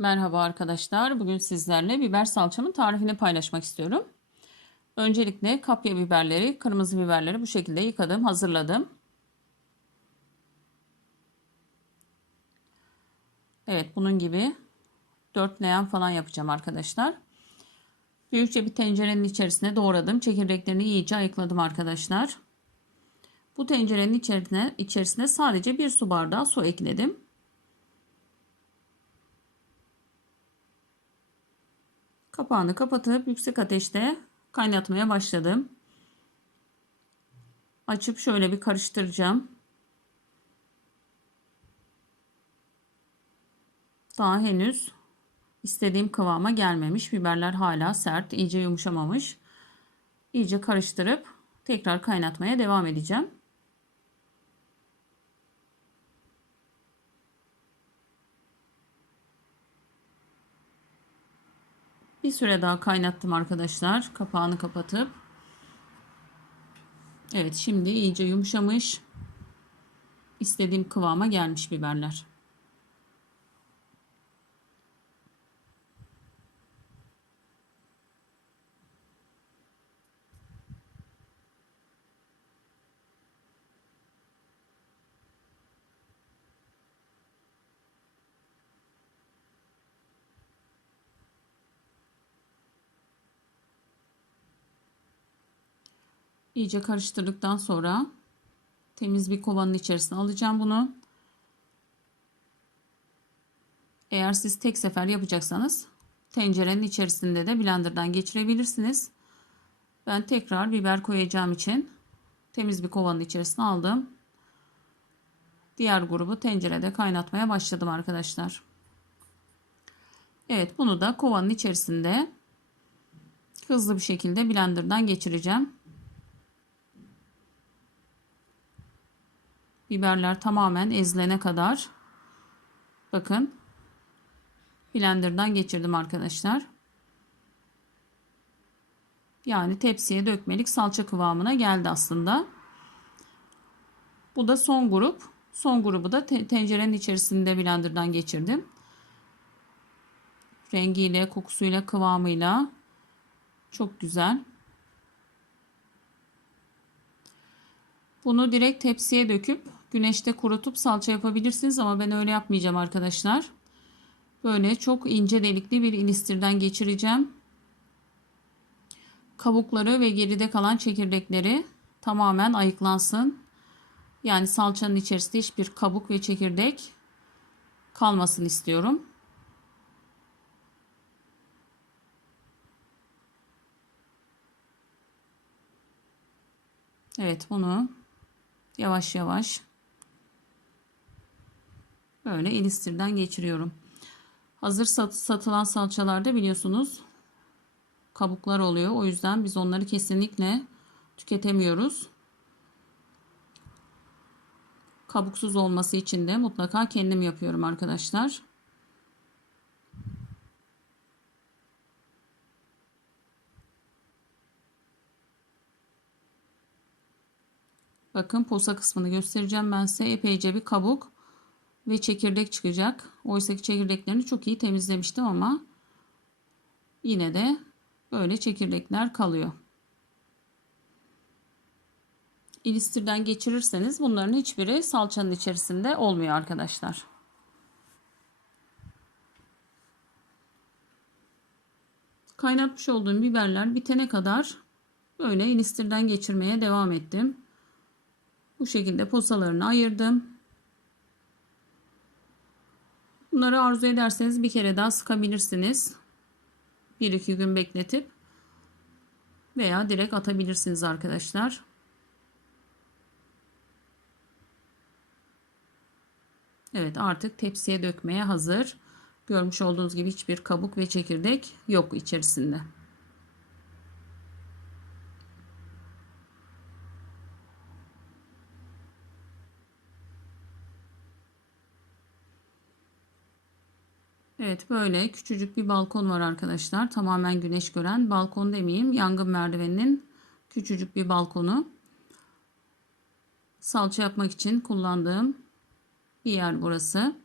Merhaba arkadaşlar. Bugün sizlerle biber salçamın tarifini paylaşmak istiyorum. Öncelikle kapya biberleri, kırmızı biberleri bu şekilde yıkadım, hazırladım. Evet, bunun gibi 4 leğen falan yapacağım arkadaşlar. Büyükçe bir tencerenin içerisine doğradım. Çekirdeklerini iyice ayıkladım arkadaşlar. Bu tencerenin içerisine, içerisine sadece bir su bardağı su ekledim. Kapağını kapatıp yüksek ateşte kaynatmaya başladım. Açıp şöyle bir karıştıracağım. Daha henüz istediğim kıvama gelmemiş. Biberler hala sert, iyice yumuşamamış. İyice karıştırıp tekrar kaynatmaya devam edeceğim. Bir süre daha kaynattım arkadaşlar. Kapağını kapatıp. Evet şimdi iyice yumuşamış. İstediğim kıvama gelmiş biberler. İyice karıştırdıktan sonra temiz bir kovanın içerisine alacağım bunu. Eğer siz tek sefer yapacaksanız tencerenin içerisinde de blenderdan geçirebilirsiniz. Ben tekrar biber koyacağım için temiz bir kovanın içerisine aldım. Diğer grubu tencerede kaynatmaya başladım arkadaşlar. Evet bunu da kovanın içerisinde hızlı bir şekilde blenderdan geçireceğim. Biberler tamamen ezilene kadar bakın blenderdan geçirdim arkadaşlar. Yani tepsiye dökmelik salça kıvamına geldi aslında. Bu da son grup. Son grubu da tencerenin içerisinde blenderdan geçirdim. Rengiyle, kokusuyla, kıvamıyla çok güzel. Bunu direkt tepsiye döküp güneşte kurutup salça yapabilirsiniz ama ben öyle yapmayacağım arkadaşlar. Böyle çok ince delikli bir inistirden geçireceğim. Kabukları ve geride kalan çekirdekleri tamamen ayıklansın. Yani salçanın içerisinde hiçbir kabuk ve çekirdek kalmasın istiyorum. Evet bunu yavaş yavaş böyle elistirden geçiriyorum. Hazır sat, satılan salçalarda biliyorsunuz kabuklar oluyor. O yüzden biz onları kesinlikle tüketemiyoruz. Kabuksuz olması için de mutlaka kendim yapıyorum arkadaşlar. Bakın posa kısmını göstereceğim ben size. Epeyce bir kabuk ve çekirdek çıkacak. Oysa ki çekirdeklerini çok iyi temizlemiştim ama yine de böyle çekirdekler kalıyor. İlistirden geçirirseniz bunların hiçbiri salçanın içerisinde olmuyor arkadaşlar. Kaynatmış olduğum biberler bitene kadar böyle ilistirden geçirmeye devam ettim. Bu şekilde posalarını ayırdım. Bunları arzu ederseniz bir kere daha sıkabilirsiniz. 1-2 gün bekletip veya direkt atabilirsiniz arkadaşlar. Evet artık tepsiye dökmeye hazır. Görmüş olduğunuz gibi hiçbir kabuk ve çekirdek yok içerisinde. Evet böyle küçücük bir balkon var arkadaşlar. Tamamen güneş gören balkon demeyeyim. Yangın merdiveninin küçücük bir balkonu. Salça yapmak için kullandığım bir yer burası.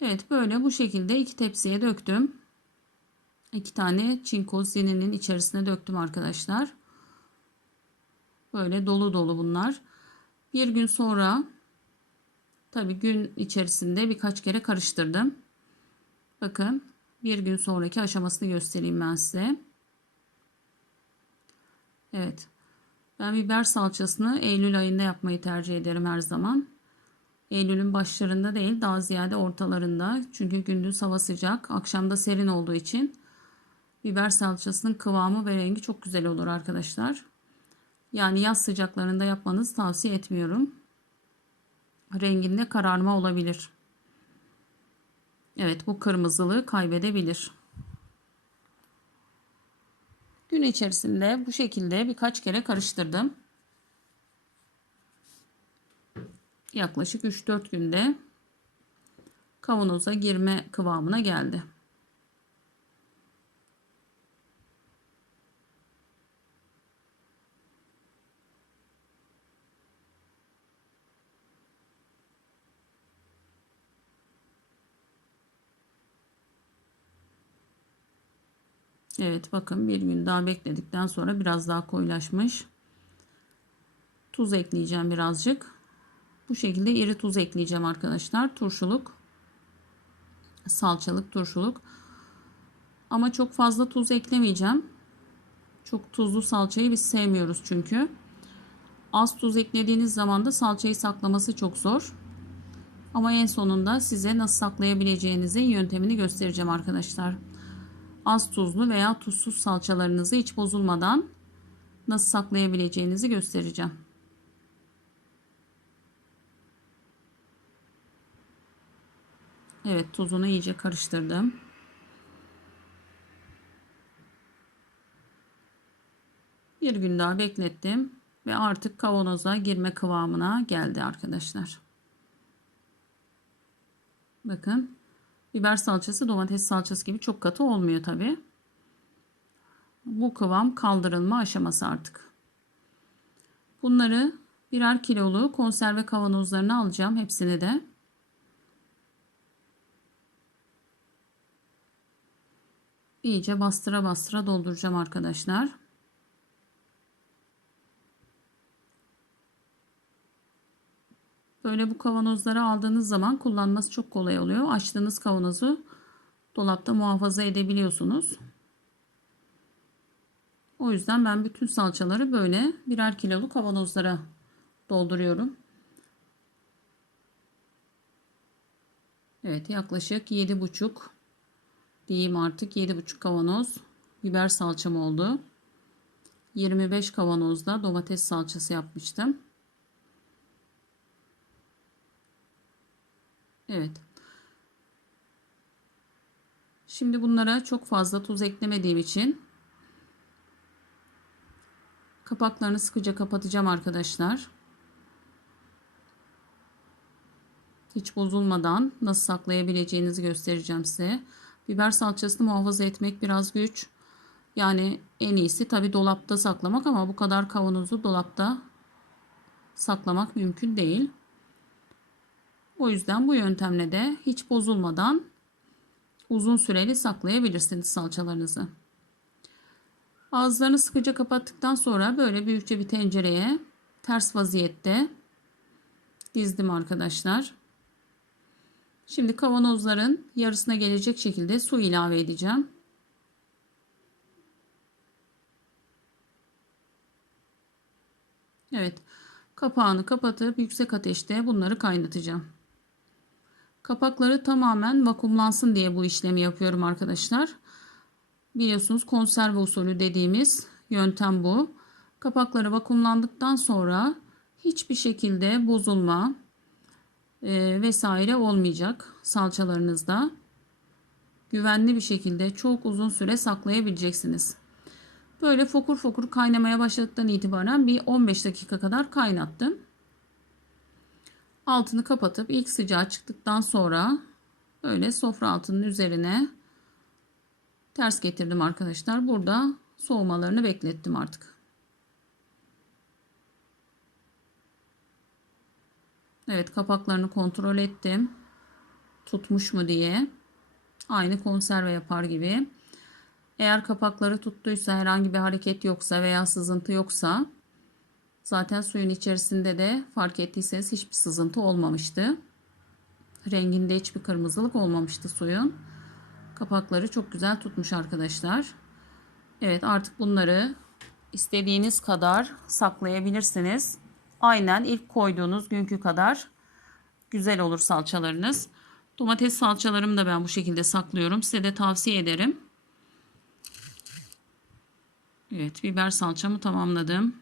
Evet böyle bu şekilde iki tepsiye döktüm. İki tane çinko zininin içerisine döktüm arkadaşlar. Böyle dolu dolu bunlar. Bir gün sonra tabi gün içerisinde birkaç kere karıştırdım. Bakın bir gün sonraki aşamasını göstereyim ben size. Evet. Ben biber salçasını Eylül ayında yapmayı tercih ederim her zaman. Eylül'ün başlarında değil daha ziyade ortalarında. Çünkü gündüz hava sıcak, akşamda serin olduğu için biber salçasının kıvamı ve rengi çok güzel olur arkadaşlar. Yani yaz sıcaklarında yapmanızı tavsiye etmiyorum. Renginde kararma olabilir. Evet bu kırmızılığı kaybedebilir. Gün içerisinde bu şekilde birkaç kere karıştırdım. Yaklaşık 3-4 günde kavanoza girme kıvamına geldi. Evet bakın bir gün daha bekledikten sonra biraz daha koyulaşmış. Tuz ekleyeceğim birazcık. Bu şekilde iri tuz ekleyeceğim arkadaşlar. Turşuluk. Salçalık turşuluk. Ama çok fazla tuz eklemeyeceğim. Çok tuzlu salçayı biz sevmiyoruz çünkü. Az tuz eklediğiniz zaman da salçayı saklaması çok zor. Ama en sonunda size nasıl saklayabileceğinizin yöntemini göstereceğim arkadaşlar az tuzlu veya tuzsuz salçalarınızı hiç bozulmadan nasıl saklayabileceğinizi göstereceğim. Evet tuzunu iyice karıştırdım. Bir gün daha beklettim ve artık kavanoza girme kıvamına geldi arkadaşlar. Bakın Biber salçası domates salçası gibi çok katı olmuyor tabi. Bu kıvam kaldırılma aşaması artık. Bunları birer kilolu konserve kavanozlarına alacağım hepsini de. İyice bastıra bastıra dolduracağım arkadaşlar. Böyle bu kavanozları aldığınız zaman kullanması çok kolay oluyor. Açtığınız kavanozu dolapta muhafaza edebiliyorsunuz. O yüzden ben bütün salçaları böyle birer kiloluk kavanozlara dolduruyorum. Evet yaklaşık 7,5 diyeyim artık 7,5 kavanoz biber salçam oldu. 25 kavanozda domates salçası yapmıştım. Evet. Şimdi bunlara çok fazla tuz eklemediğim için kapaklarını sıkıca kapatacağım arkadaşlar. Hiç bozulmadan nasıl saklayabileceğinizi göstereceğim size. Biber salçasını muhafaza etmek biraz güç. Yani en iyisi tabi dolapta saklamak ama bu kadar kavanozu dolapta saklamak mümkün değil. O yüzden bu yöntemle de hiç bozulmadan uzun süreli saklayabilirsiniz salçalarınızı. Ağızlarını sıkıca kapattıktan sonra böyle büyükçe bir tencereye ters vaziyette dizdim arkadaşlar. Şimdi kavanozların yarısına gelecek şekilde su ilave edeceğim. Evet. Kapağını kapatıp yüksek ateşte bunları kaynatacağım. Kapakları tamamen vakumlansın diye bu işlemi yapıyorum arkadaşlar. Biliyorsunuz konserve usulü dediğimiz yöntem bu. Kapakları vakumlandıktan sonra hiçbir şekilde bozulma e, vesaire olmayacak salçalarınızda. Güvenli bir şekilde çok uzun süre saklayabileceksiniz. Böyle fokur fokur kaynamaya başladıktan itibaren bir 15 dakika kadar kaynattım. Altını kapatıp ilk sıcağı çıktıktan sonra böyle sofra altının üzerine ters getirdim arkadaşlar. Burada soğumalarını beklettim artık. Evet kapaklarını kontrol ettim. tutmuş mu diye. Aynı konserve yapar gibi. Eğer kapakları tuttuysa herhangi bir hareket yoksa veya sızıntı yoksa zaten suyun içerisinde de fark ettiyseniz hiçbir sızıntı olmamıştı. Renginde hiçbir kırmızılık olmamıştı suyun. Kapakları çok güzel tutmuş arkadaşlar. Evet artık bunları istediğiniz kadar saklayabilirsiniz. Aynen ilk koyduğunuz günkü kadar güzel olur salçalarınız. Domates salçalarımı da ben bu şekilde saklıyorum. Size de tavsiye ederim. Evet biber salçamı tamamladım.